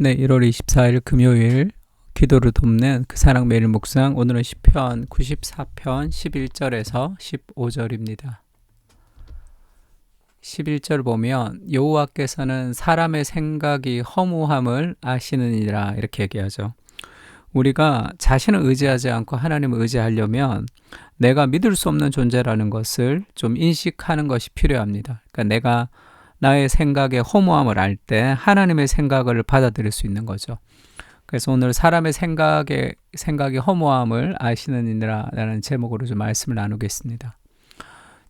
네, 1월 24일 금요일 기도를 돕는 그 사랑 매일 묵상. 오늘은 시편 94편 11절에서 15절입니다. 11절 보면 여호와께서는 사람의 생각이 허무함을 아시느니라 이렇게 얘기하죠. 우리가 자신을 의지하지 않고 하나님을 의지하려면 내가 믿을 수 없는 존재라는 것을 좀 인식하는 것이 필요합니다. 그러니까 내가 나의 생각의 허무함을 알 때 하나님의 생각을 받아들일 수 있는 거죠. 그래서 오늘 사람의 생각이 허무함을 아시느니라 라는 제목으로 좀 말씀을 나누겠습니다.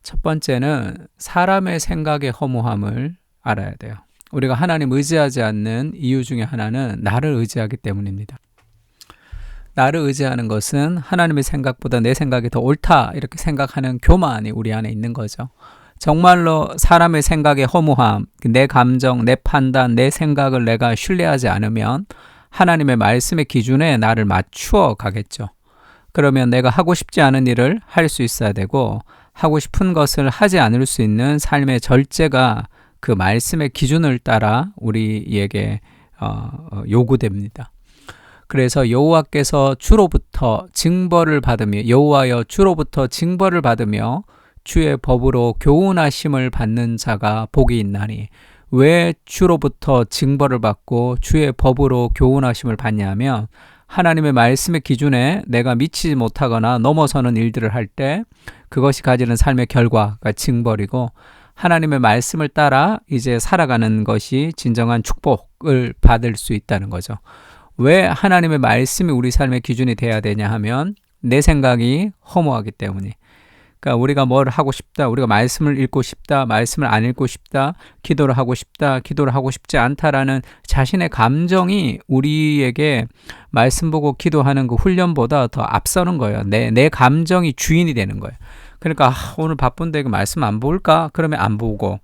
첫 번째는 사람의 생각의 허무함을 알아야 돼요. 우리가 하나님 의지하지 않는 이유 중에 하나는 나를 의지하기 때문입니다. 나를 의지하는 것은 하나님의 생각보다 내 생각이 더 옳다 이렇게 생각하는 교만이 우리 안에 있는 거죠. 정말로 사람의 생각의 허무함, 내 감정, 내 판단, 내 생각을 내가 신뢰하지 않으면 하나님의 말씀의 기준에 나를 맞추어 가겠죠. 그러면 내가 하고 싶지 않은 일을 할 수 있어야 되고 하고 싶은 것을 하지 않을 수 있는 삶의 절제가 그 말씀의 기준을 따라 우리에게 요구됩니다. 그래서 여호와께서 주로부터 징벌을 받으며 여호와여 주로부터 징벌을 받으며 주의 법으로 교훈하심을 받는 자가 복이 있나니. 왜 주로부터 징벌을 받고 주의 법으로 교훈하심을 받냐면 하나님의 말씀의 기준에 내가 미치지 못하거나 넘어서는 일들을 할 때 그것이 가지는 삶의 결과가 징벌이고 하나님의 말씀을 따라 이제 살아가는 것이 진정한 축복을 받을 수 있다는 거죠. 왜 하나님의 말씀이 우리 삶의 기준이 돼야 되냐 하면 내 생각이 허무하기 때문에. 그러니까 우리가 뭘 하고 싶다, 우리가 말씀을 읽고 싶다, 말씀을 안 읽고 싶다, 기도를 하고 싶다, 기도를 하고 싶지 않다라는 자신의 감정이 우리에게 말씀 보고 기도하는 그 훈련보다 더 앞서는 거예요. 내 감정이 주인이 되는 거예요. 그러니까 오늘 바쁜데 그 말씀 안 볼까? 그러면 안 보고,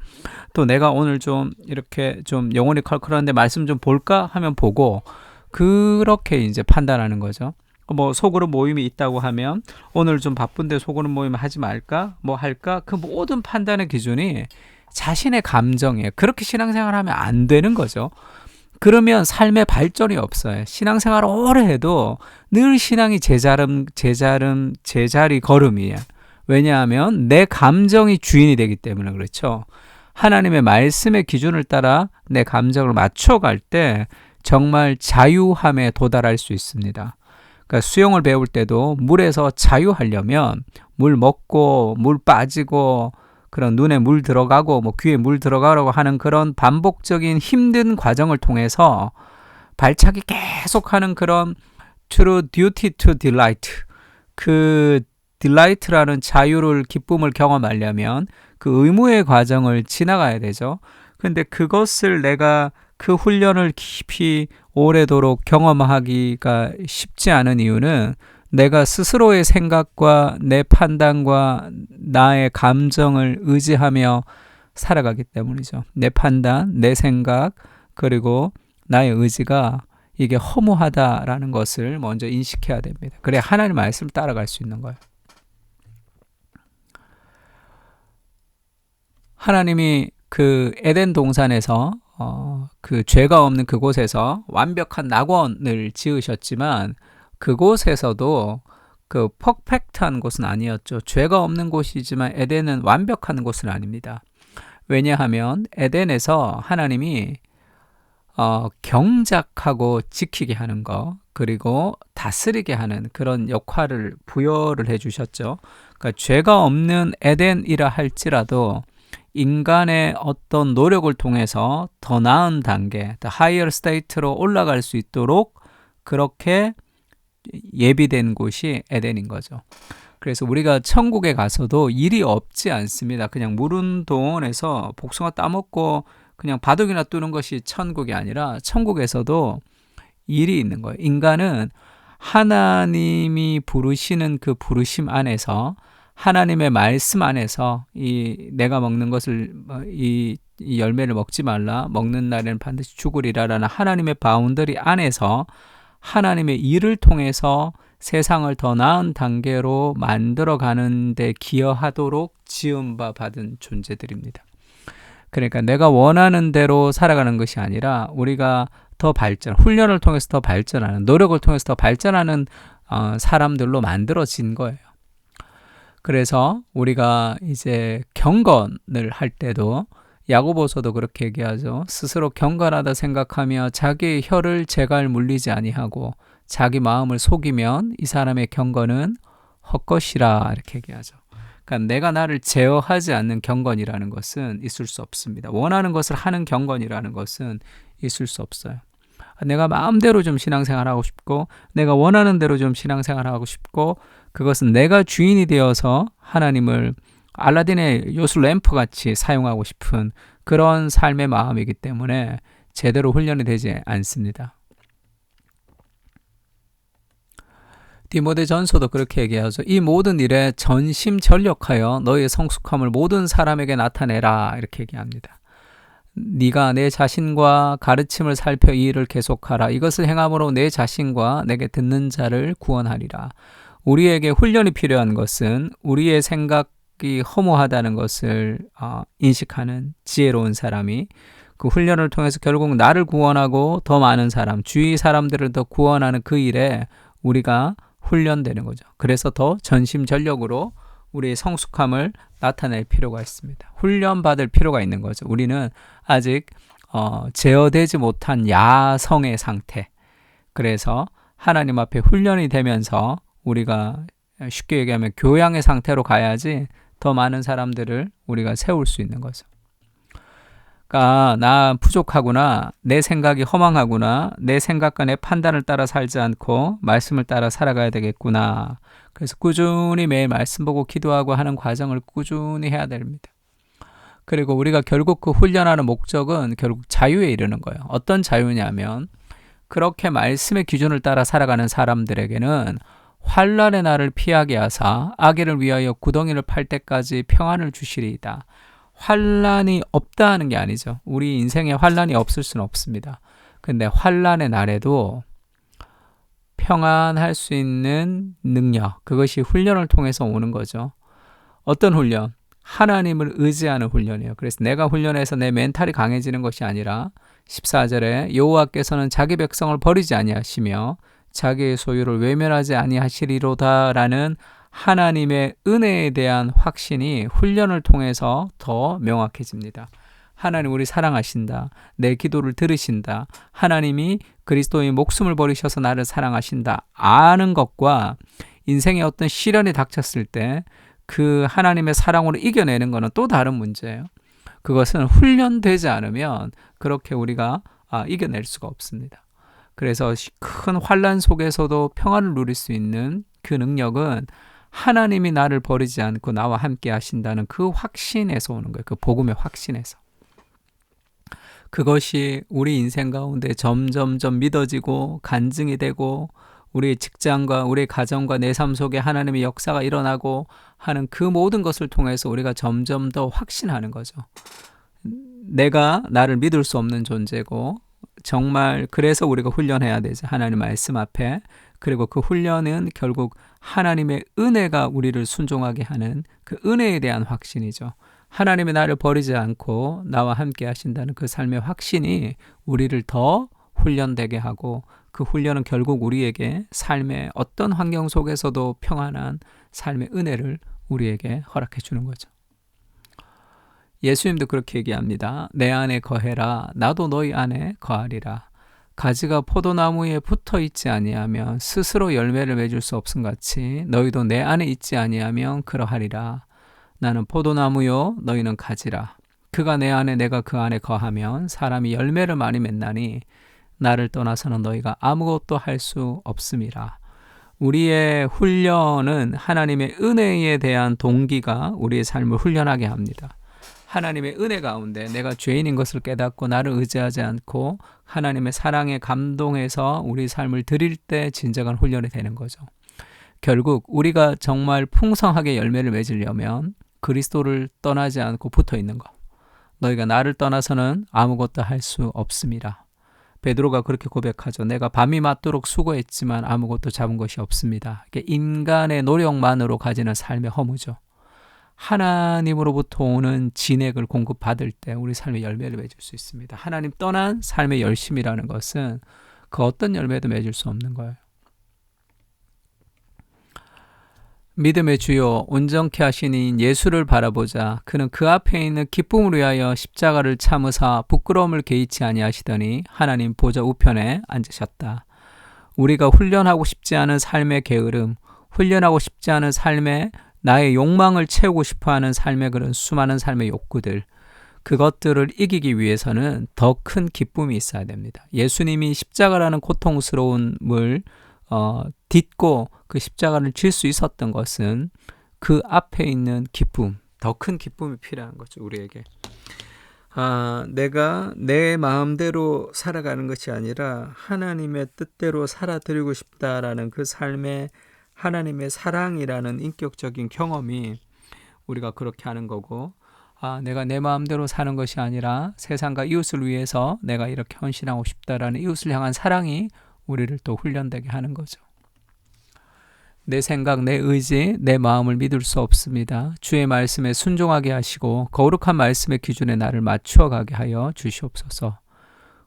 또 내가 오늘 좀 이렇게 좀 영혼이 컬컬한데 말씀 좀 볼까? 하면 보고, 그렇게 이제 판단하는 거죠. 뭐 소그룹 모임이 있다고 하면 오늘 좀 바쁜데 소그룹 모임 하지 말까? 뭐 할까? 그 모든 판단의 기준이 자신의 감정이에요. 그렇게 신앙생활 하면 안 되는 거죠. 그러면 삶의 발전이 없어요. 신앙생활을 오래 해도 늘 신앙이 제자리 걸음이에요. 왜냐하면 내 감정이 주인이 되기 때문에 그렇죠. 하나님의 말씀의 기준을 따라 내 감정을 맞춰갈 때 정말 자유함에 도달할 수 있습니다. 그러니까 수영을 배울 때도 물에서 자유하려면 물 먹고 물 빠지고 그런 눈에 물 들어가고 뭐 귀에 물 들어가라고 하는 그런 반복적인 힘든 과정을 통해서 발차기 계속하는 그런 true duty to delight, 그 delight라는 자유를 기쁨을 경험하려면 그 의무의 과정을 지나가야 되죠. 근데 그것을 내가 그 훈련을 깊이 오래도록 경험하기가 쉽지 않은 이유는 내가 스스로의 생각과 내 판단과 나의 감정을 의지하며 살아가기 때문이죠. 내 판단, 내 생각, 그리고 나의 의지가 이게 허무하다라는 것을 먼저 인식해야 됩니다. 그래야 하나님의 말씀을 따라갈 수 있는 거예요. 하나님이 그 에덴 동산에서 그 죄가 없는 그곳에서 완벽한 낙원을 지으셨지만 그곳에서도 그 퍼펙트한 곳은 아니었죠. 죄가 없는 곳이지만 에덴은 완벽한 곳은 아닙니다. 왜냐하면 에덴에서 하나님이 경작하고 지키게 하는 거, 그리고 다스리게 하는 그런 역할을 부여를 해주셨죠. 그러니까 죄가 없는 에덴이라 할지라도 인간의 어떤 노력을 통해서 더 나은 단계, 더 higher state로 올라갈 수 있도록 그렇게 예비된 곳이 에덴인 거죠. 그래서 우리가 천국에 가서도 일이 없지 않습니다. 그냥 무릉도원에서 복숭아 따먹고 그냥 바둑이나 두는 것이 천국이 아니라 천국에서도 일이 있는 거예요. 인간은 하나님이 부르시는 그 부르심 안에서 하나님의 말씀 안에서 이 내가 먹는 것을 이 열매를 먹지 말라, 먹는 날에는 반드시 죽으리라라는 하나님의 바운더리 안에서 하나님의 일을 통해서 세상을 더 나은 단계로 만들어가는 데 기여하도록 지음바 받은 존재들입니다. 그러니까 내가 원하는 대로 살아가는 것이 아니라 우리가 더 발전, 훈련을 통해서 더 발전하는, 노력을 통해서 더 발전하는 사람들로 만들어진 거예요. 그래서 우리가 이제 경건을 할 때도 야고보서도 그렇게 얘기하죠. 스스로 경건하다 생각하며 자기의 혀를 제갈 물리지 아니하고 자기 마음을 속이면 이 사람의 경건은 헛것이라 이렇게 얘기하죠. 그러니까 내가 나를 제어하지 않는 경건이라는 것은 있을 수 없습니다. 원하는 것을 하는 경건이라는 것은 있을 수 없어요. 내가 마음대로 좀 신앙생활하고 싶고 내가 원하는 대로 좀 신앙생활하고 싶고 그것은 내가 주인이 되어서 하나님을 알라딘의 요술 램프 같이 사용하고 싶은 그런 삶의 마음이기 때문에 제대로 훈련이 되지 않습니다. 디모데전서도 그렇게 얘기하죠. 이 모든 일에 전심전력하여 너의 성숙함을 모든 사람에게 나타내라 이렇게 얘기합니다. 네가 내 자신과 가르침을 살펴 이 일을 계속하라. 이것을 행함으로 내 자신과 내게 듣는 자를 구원하리라. 우리에게 훈련이 필요한 것은 우리의 생각이 허무하다는 것을 인식하는 지혜로운 사람이 그 훈련을 통해서 결국 나를 구원하고 더 많은 사람, 주위 사람들을 더 구원하는 그 일에 우리가 훈련되는 거죠. 그래서 더 전심전력으로 우리의 성숙함을 나타낼 필요가 있습니다. 훈련받을 필요가 있는 거죠. 우리는 아직 제어되지 못한 야성의 상태. 그래서 하나님 앞에 훈련이 되면서 우리가 쉽게 얘기하면 교양의 상태로 가야지 더 많은 사람들을 우리가 세울 수 있는 거죠. 그러니까 나 부족하구나, 내 생각이 허망하구나, 내 생각과 내 판단을 따라 살지 않고 말씀을 따라 살아가야 되겠구나. 그래서 꾸준히 매일 말씀 보고 기도하고 하는 과정을 꾸준히 해야 됩니다. 그리고 우리가 결국 그 훈련하는 목적은 결국 자유에 이르는 거예요. 어떤 자유냐면 그렇게 말씀의 기준을 따라 살아가는 사람들에게는 환난의 날을 피하게 하사 악인을 위하여 구덩이를 팔 때까지 평안을 주시리이다. 환난이 없다 하는 게 아니죠. 우리 인생에 환난이 없을 수는 없습니다. 근데 환난의 날에도 평안할 수 있는 능력, 그것이 훈련을 통해서 오는 거죠. 어떤 훈련? 하나님을 의지하는 훈련이에요. 그래서 내가 훈련해서 내 멘탈이 강해지는 것이 아니라 14절에 여호와께서는 자기 백성을 버리지 아니하시며 자기의 소유를 외면하지 아니하시리로다라는 하나님의 은혜에 대한 확신이 훈련을 통해서 더 명확해집니다. 하나님 우리 사랑하신다. 내 기도를 들으신다. 하나님이 그리스도의 목숨을 버리셔서 나를 사랑하신다. 아는 것과 인생에 어떤 시련이 닥쳤을 때 그 하나님의 사랑으로 이겨내는 것은 또 다른 문제예요. 그것은 훈련되지 않으면 그렇게 우리가 이겨낼 수가 없습니다. 그래서 큰 환난 속에서도 평안을 누릴 수 있는 그 능력은 하나님이 나를 버리지 않고 나와 함께 하신다는 그 확신에서 오는 거예요. 그 복음의 확신에서. 그것이 우리 인생 가운데 점점점 믿어지고 간증이 되고 우리의 직장과 우리의 가정과 내 삶 속에 하나님의 역사가 일어나고 하는 그 모든 것을 통해서 우리가 점점 더 확신하는 거죠. 내가 나를 믿을 수 없는 존재고 정말 그래서 우리가 훈련해야 되죠. 하나님 말씀 앞에. 그리고 그 훈련은 결국 하나님의 은혜가 우리를 순종하게 하는 그 은혜에 대한 확신이죠. 하나님이 나를 버리지 않고 나와 함께 하신다는 그 삶의 확신이 우리를 더 훈련되게 하고 그 훈련은 결국 우리에게 삶의 어떤 환경 속에서도 평안한 삶의 은혜를 우리에게 허락해 주는 거죠. 예수님도 그렇게 얘기합니다. 내 안에 거해라. 나도 너희 안에 거하리라. 가지가 포도나무에 붙어 있지 아니하면 스스로 열매를 맺을 수 없음같이 너희도 내 안에 있지 아니하면 그러하리라. 나는 포도나무요 너희는 가지라. 그가 내 안에 내가 그 안에 거하면 사람이 열매를 많이 맺나니 나를 떠나서는 너희가 아무것도 할 수 없음이라. 우리의 훈련은 하나님의 은혜에 대한 동기가 우리의 삶을 훈련하게 합니다. 하나님의 은혜 가운데 내가 죄인인 것을 깨닫고 나를 의지하지 않고 하나님의 사랑에 감동해서 우리 삶을 드릴 때 진정한 훈련이 되는 거죠. 결국 우리가 정말 풍성하게 열매를 맺으려면 그리스도를 떠나지 않고 붙어 있는 것. 너희가 나를 떠나서는 아무것도 할 수 없음이라. 베드로가 그렇게 고백하죠. 내가 밤이 맞도록 수고했지만 아무것도 잡은 것이 없습니다. 인간의 노력만으로 가지는 삶의 허무죠. 하나님으로부터 오는 진액을 공급받을 때 우리 삶의 열매를 맺을 수 있습니다. 하나님 떠난 삶의 열심이라는 것은 그 어떤 열매도 맺을 수 없는 거예요. 믿음의 주요 온전케 하시는 예수를 바라보자. 그는 그 앞에 있는 기쁨을 위하여 십자가를 참으사 부끄러움을 개의치 아니하시더니 하나님 보좌 우편에 앉으셨다. 우리가 훈련하고 싶지 않은 삶의 게으름, 훈련하고 싶지 않은 삶의 나의 욕망을 채우고 싶어하는 삶의 그런 수많은 삶의 욕구들, 그것들을 이기기 위해서는 더 큰 기쁨이 있어야 됩니다. 예수님이 십자가라는 고통스러움을 딛고 그 십자가를 질 수 있었던 것은 그 앞에 있는 기쁨, 더 큰 기쁨이 필요한 거죠, 우리에게. 내가 내 마음대로 살아가는 것이 아니라 하나님의 뜻대로 살아드리고 싶다라는 그 삶의 하나님의 사랑이라는 인격적인 경험이 우리가 그렇게 하는 거고, 내가 내 마음대로 사는 것이 아니라 세상과 이웃을 위해서 내가 이렇게 헌신하고 싶다라는 이웃을 향한 사랑이 우리를 또 훈련되게 하는 거죠. 내 생각, 내 의지, 내 마음을 믿을 수 없습니다. 주의 말씀에 순종하게 하시고 거룩한 말씀의 기준에 나를 맞추어 가게 하여 주시옵소서.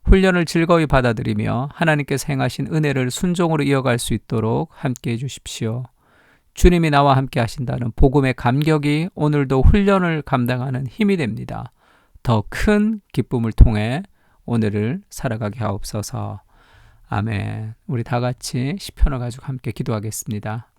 훈련을 즐거이 받아들이며 하나님께서 행하신 은혜를 순종으로 이어갈 수 있도록 함께해 주십시오. 주님이 나와 함께 하신다는 복음의 감격이 오늘도 훈련을 감당하는 힘이 됩니다. 더 큰 기쁨을 통해 오늘을 살아가게 하옵소서. 아멘. 우리 다 같이 시편을 가지고 함께 기도하겠습니다.